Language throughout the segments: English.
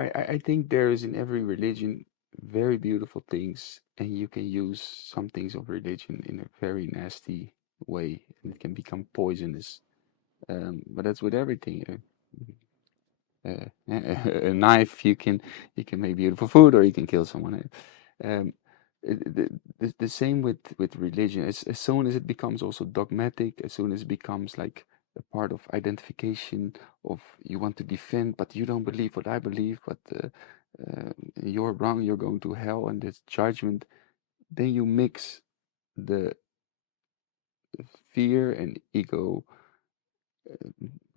I think there is in every religion very beautiful things, and you can use some things of religion in a very nasty way, and it can become poisonous. But that's with everything. A knife, you can make beautiful food, or you can kill someone. Um, the same with religion. As soon as it becomes also dogmatic, as soon as it becomes like a part of identification of you want to defend, but you don't believe what I believe, but you're wrong, you're going to hell, and it's judgment. Then you mix the fear and ego,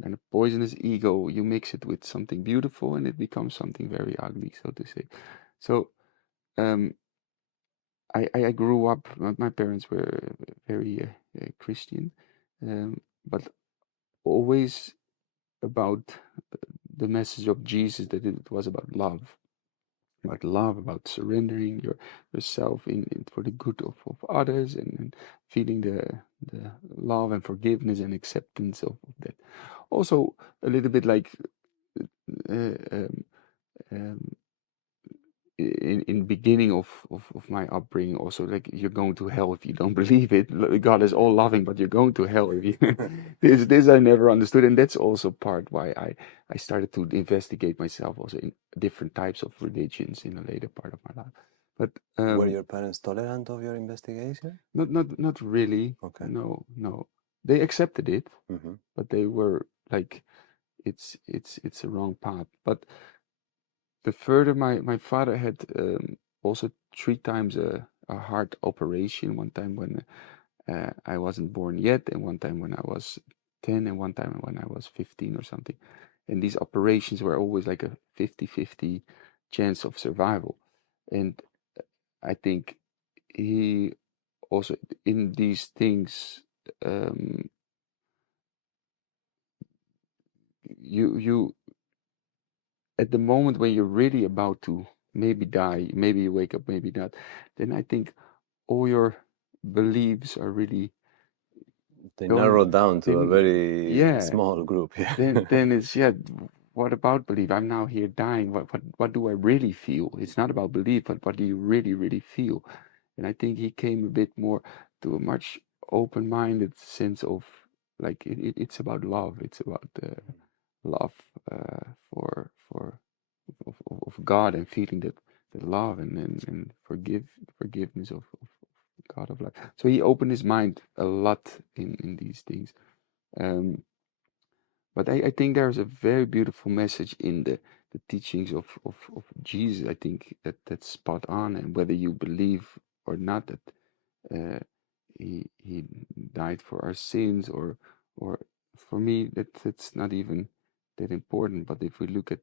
kind of poisonous ego. You mix it with something beautiful, and it becomes something very ugly, so to say. So um, I grew up. My parents were very Christian, but always about the message of Jesus, that it was about love, about surrendering yourself in for the good of others, and feeling the love and forgiveness and acceptance of that. Also, a little bit like uh, um, um, in beginning of my upbringing, also like you're going to hell if you don't believe it. God is all loving, but you're going to hell if you this I never understood, and that's also part why I started to investigate myself also in different types of religions in a later part of my life. But Were your parents tolerant of your investigation? not really. Okay. No, no, they accepted it, Mm-hmm. but they were like it's a wrong path. But the further my father had also three times a heart operation. One time when I wasn't born yet, and one time when I was 10, and one time when I was 15 or something. And these operations were always like a 50-50 chance of survival. And I think he also in these things, um, you at the moment when you're really about to maybe die, maybe you wake up, maybe not, then I think all your beliefs are really They going, narrowed down to a then very yeah, small group. Yeah. then it's, yeah, what about belief? I'm now here dying. What do I really feel? It's not about belief, but what do you really feel? And I think he came a bit more to a much open-minded sense of like it's about love. It's about love for of God, and feeling that the love and forgiveness of God of life. So he opened his mind a lot in these things. Um, but I think there's a very beautiful message in the teachings of Jesus. I think that's spot on, and whether you believe or not that he died for our sins, or for me that's not even that important. But if we look at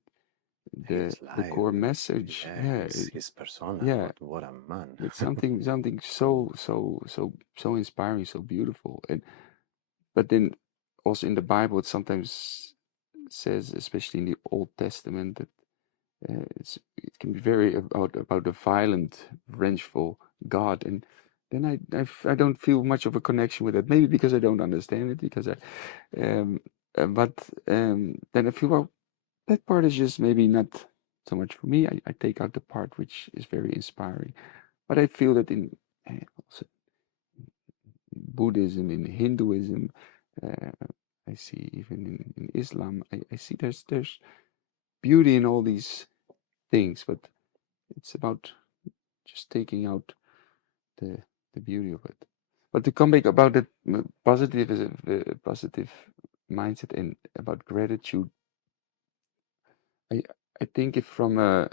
His the life, core message, yeah, yeah, his persona. yeah, What a man. it's something so inspiring, so beautiful. And but then also in the Bible, it sometimes says, especially in the Old Testament, that it can be very about a violent, vengeful God. And then I don't feel much of a connection with it. Maybe because I don't understand it, because um, but then I feel, well, that part is just maybe not so much for me. I take out the part which is very inspiring. But I feel that in also Buddhism, in Hinduism, uh, I see even in Islam, I see there's beauty in all these things, but it's about just taking out the the beauty of it. But to come back about that positive is a positive mindset and about gratitude, I I think if from a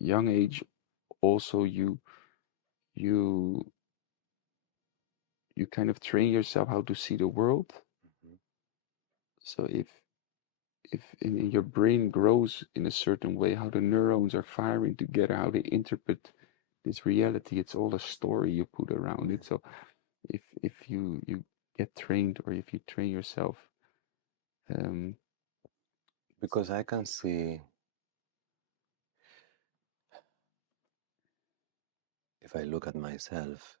young age also you you kind of train yourself how to see the world. So if in your brain grows in a certain way, how the neurons are firing together, how they interpret this reality, it's all a story you put around it. So if you get trained, or if you train yourself, um, Because I can see, if I look at myself,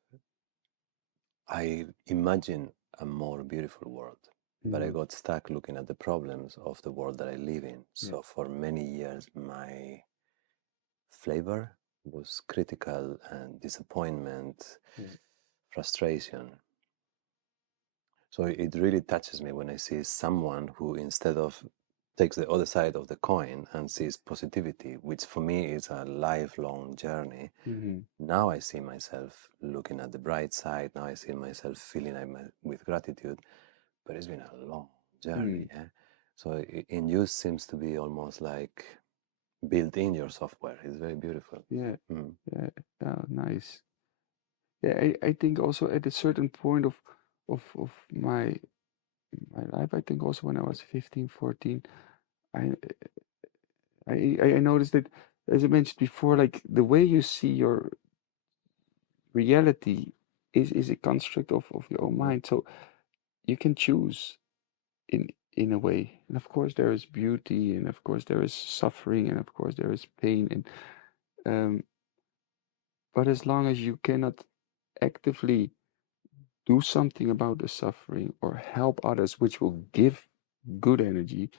I imagine a more beautiful world. but I Mm. got stuck looking at the problems of the world that I live in. Yeah. So for many years, my flavor was critical and disappointment, Yeah. frustration. So it really touches me when I see someone who, instead of takes the other side of the coin and sees positivity, which for me is a lifelong journey. Mm-hmm. Now I see myself looking at the bright side. Now I see myself feeling with gratitude, but it's been a long journey. Mm. Yeah? So in you seems to be almost like built in your software. It's very beautiful. Yeah. Mm. Yeah. Oh, nice. Yeah, I think also at a certain point of my life, I think also when I was 15, 14, I I noticed that, as I mentioned before, like the way you see your reality is a construct of your own Mm-hmm. mind. So you can choose in a way. And of course there is beauty, and of course there is suffering, and of course there is pain, and um but as long as you cannot actively do something about the suffering or help others, which will give good energy,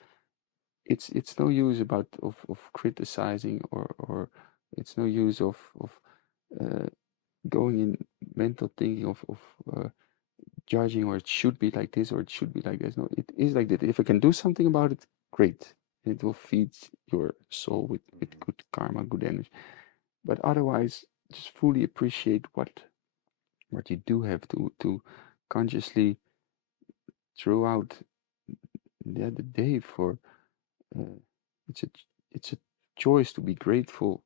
it's no use about of criticizing, or it's no use of uh, going in mental thinking of uh, judging, or it should be like this or it should be like this. No, it is like that. If I can do something about it, great. It will feed your soul with Mm-hmm. good karma, good energy. But otherwise, just fully appreciate what you do have to consciously throughout the day for uh, it's a it's a choice to be grateful,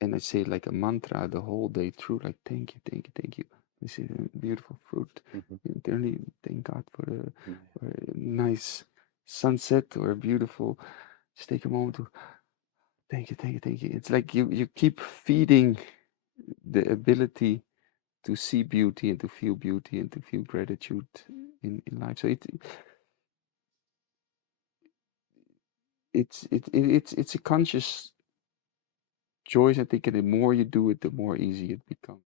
and I say it like a mantra the whole day through, like thank you, thank you, thank you. This is a beautiful fruit. Mm-hmm. Internally, thank God Yeah. for a nice sunset or a beautiful. Just take a moment to thank you, thank you, thank you. It's like you keep feeding the ability to see beauty and to feel gratitude in life. So it's a conscious choice, I think, and the more you do it, the more easy it becomes.